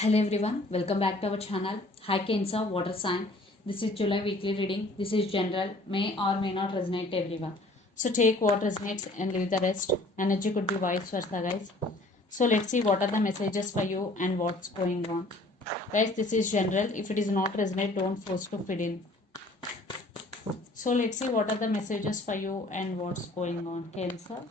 Hello everyone, welcome back to our channel. Hi Cancer, Water Sign. This is July weekly reading. This is general, may or may not resonate to everyone. So take what resonates and leave the rest. Energy could be vice versa, guys. So let's see what are the messages for you and what's going on. Guys, this is general. If it is not resonate, don't force to fit in. So let's see what are the messages for you and what's going on, Cancer.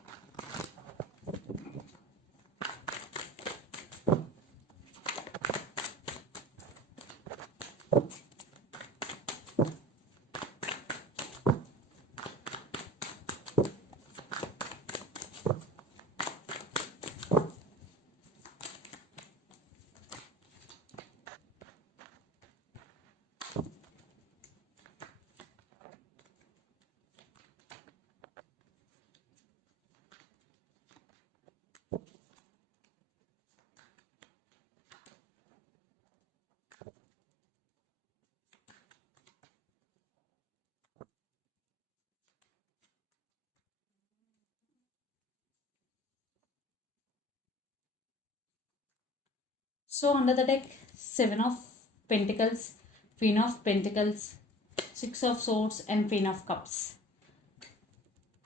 So under the deck, 7 of Pentacles, Queen of Pentacles, 6 of Swords and Queen of Cups.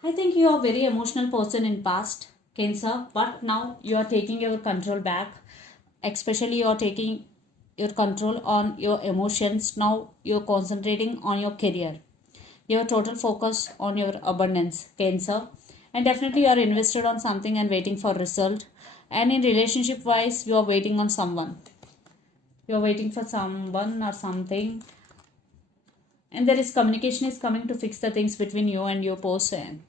I think you are a very emotional person in past, Cancer, but now you are taking your control back. Especially you are taking your control on your emotions. Now you are concentrating on your career. Your total focus on your abundance, Cancer. And definitely you are invested on something and waiting for result. And in relationship wise, you are waiting on someone. You are waiting for someone or something. And there is communication is coming to fix the things between you and your person.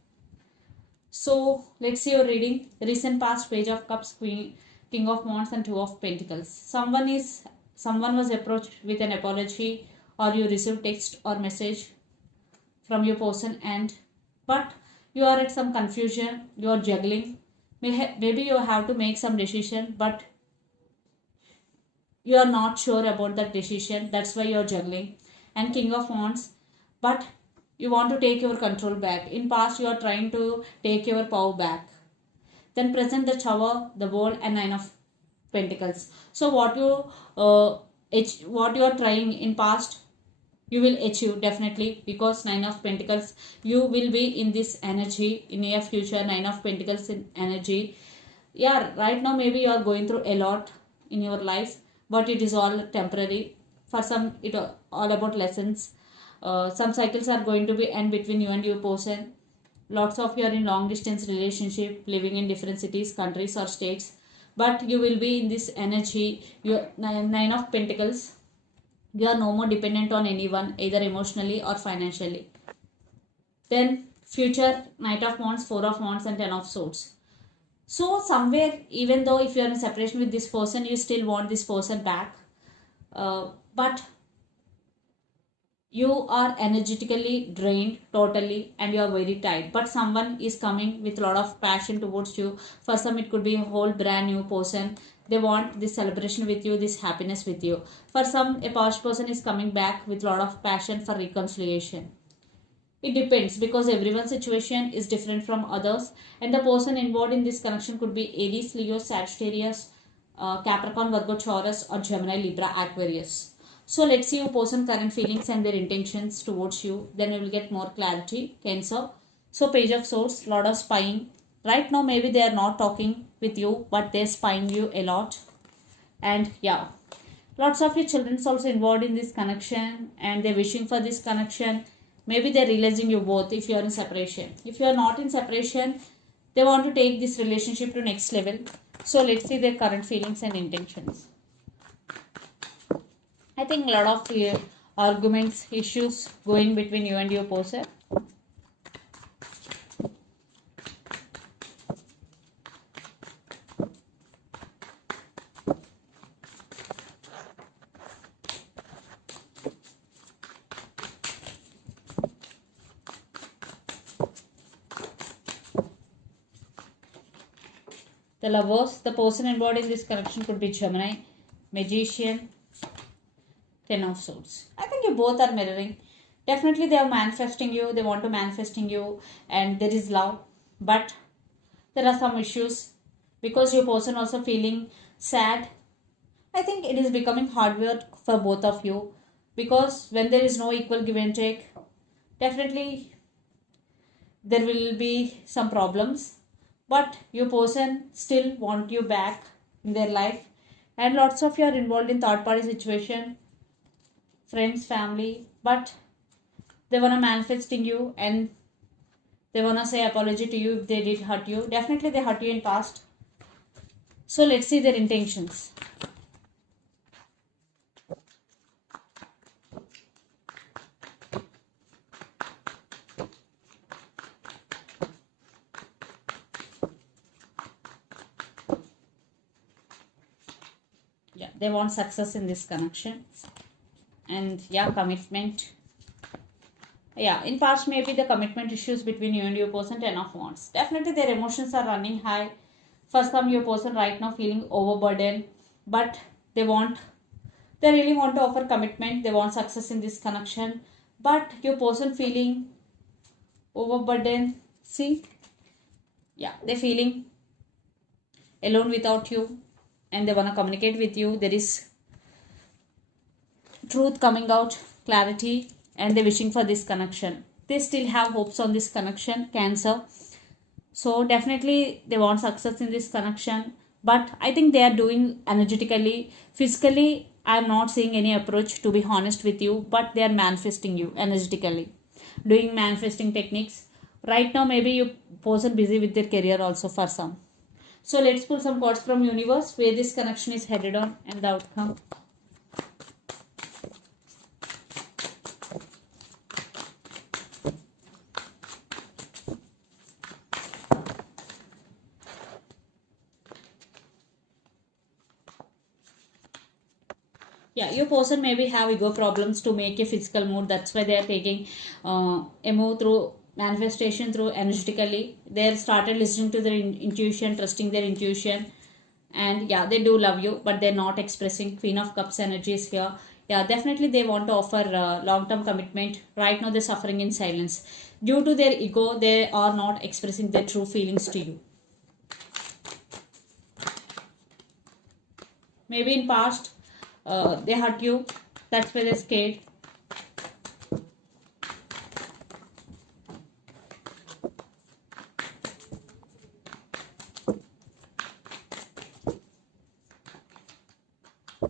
So let's see your reading. Recent past, Page of Cups, Queen, King of Wands and Two of Pentacles. Someone was approached with an apology, or you received text or message from your person, but you are at some confusion. You are juggling. Maybe you have to make some decision, but you are not sure about that decision. That's why you are juggling. And King of Wands, but you want to take your control back. In past, you are trying to take your power back. Then present, the Tower, the World and Nine of Pentacles. So what you are trying in past, you will achieve definitely, because Nine of Pentacles, you will be in this energy in near future. Nine of Pentacles in energy. Yeah, right now maybe you are going through a lot in your life, but it is all temporary. For some, it all about lessons. Some cycles are going to be end between you and your person. Lots of you are in long distance relationship, living in different cities, countries or states, but you will be in this energy. Your nine of Pentacles, you are no more dependent on anyone, either emotionally or financially. Then future, Knight of Wands, Four of Wands and Ten of Swords. So somewhere, even though if you are in separation with this person, you still want this person back, but you are energetically drained totally and you are very tired. But someone is coming with a lot of passion towards you. For some, it could be a whole brand new person. They want this celebration with you, this happiness with you. For some, a past person is coming back with a lot of passion for reconciliation. It depends, because everyone's situation is different from others, and the person involved in this connection could be Aries, Leo, Sagittarius, Capricorn, Virgo, Taurus or Gemini, Libra, Aquarius. So let's see your person current feelings and their intentions towards you. Then we will get more clarity. Cancer. So Page of Swords, lot of spying. Right now maybe they are not talking with you, but they're spying you a lot. And yeah, lots of your children's also involved in this connection and they're wishing for this connection. Maybe they're realizing you both if you are in separation. If you are not in separation, they want to take this relationship to next level. So let's see their current feelings and intentions. I think a lot of arguments, issues going between you and your person. The Lovers, the person involved in this connection could be Gemini, Magician, Ten of Swords. I think you both are mirroring. Definitely they are manifesting you, they want to manifesting you, and there is love. But there are some issues because your person also feeling sad I think it is becoming hard work for both of you, because when there is no equal give and take, definitely there will be some problems. But your person still want you back in their life, and lots of you are involved in third party situation, friends, family, but they wanna manifesting you, and they wanna say apology to you if they did hurt you. Definitely they hurt you in past. So let's see their intentions. Yeah, they want success in this connection, and yeah, commitment. Yeah, in past maybe the commitment issues between you and your person, 10 of wands. Definitely their emotions are running high. For some, your person right now feeling overburdened, but they want, they really want to offer commitment, they want success in this connection, but your person feeling overburdened. See, yeah, they're feeling alone without you, and they want to communicate with you. There is truth coming out, clarity, and they're wishing for this connection. They still have hopes on this connection, Cancer. So definitely they want success in this connection, but I think they are doing energetically. Physically, I'm not seeing any approach, to be honest with you, but they are manifesting you energetically, doing manifesting techniques. Right now, maybe you person busy with their career also for some. So let's pull some cards from universe where this connection is headed on and the outcome. Yeah, your person maybe have ego problems to make a physical move. That's why they are taking a move through manifestation, through energetically. They started listening to their intuition, trusting their intuition, and yeah, they do love you, but they're not expressing. Queen of Cups energy is here. Yeah, definitely they want to offer long-term commitment. Right now, they're suffering in silence due to their ego. They are not expressing their true feelings to you. Maybe in past they hurt you, that's why they're scared.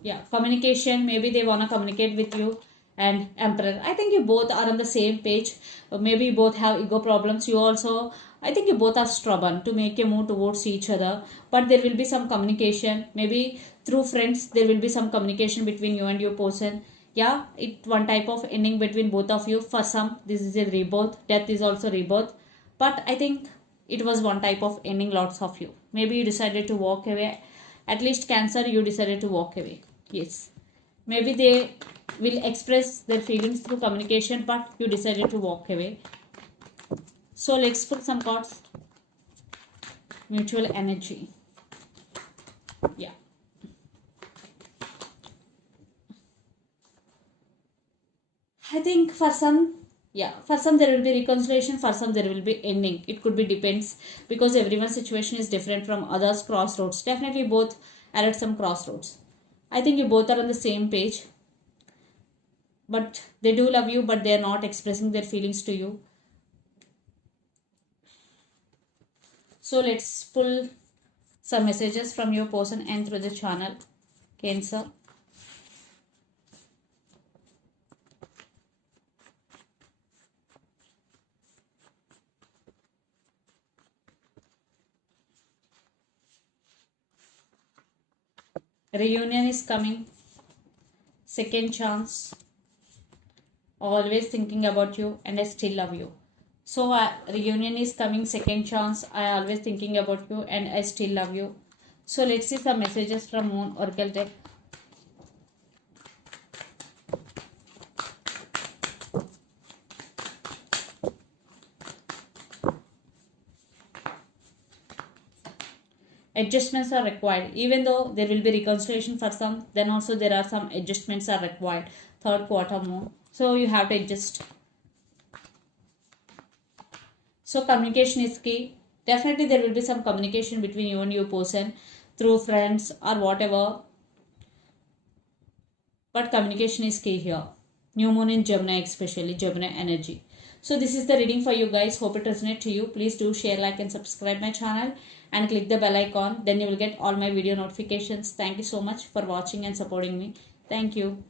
Yeah, communication, maybe they want to communicate with you. And Emperor, I think you both are on the same page. Maybe you both have ego problems. You also, I think you both are stubborn to make a move towards each other, but there will be some communication. Maybe through friends there will be some communication between you and your person. Yeah, it one type of ending between both of you. For some this is a rebirth, death is also rebirth, but I think it was one type of ending lots of you. Maybe you decided to walk away. At least Cancer, you decided to walk away. Yes. Maybe they will express their feelings through communication, but you decided to walk away. So let's put some cards. Mutual energy. Yeah. I think for some, yeah, for some there will be reconciliation, for some there will be ending. It could be depends, because everyone's situation is different from others. Crossroads. Definitely both are at some crossroads. I think you both are on the same page, but they do love you, but they are not expressing their feelings to you. So let's pull some messages from your person and through the channel, Cancer. Reunion is coming. Second chance. Always thinking about you, and I still love you. So reunion is coming. Second chance. I always thinking about you, and I still love you. So let's see some messages from Moon Oracle deck. Adjustments are required. Even though there will be reconciliation for some, then also there are some adjustments are required. Third quarter Moon. So you have to adjust. So communication is key. Definitely there will be some communication between you and your person through friends or whatever. but communication is key here. New moon in Gemini, especially Gemini energy. So this is the reading for you guys. Hope it resonates to you. Please do share, like and subscribe my channel and click the bell icon. Then you will get all my video notifications. Thank you so much for watching and supporting me. Thank you.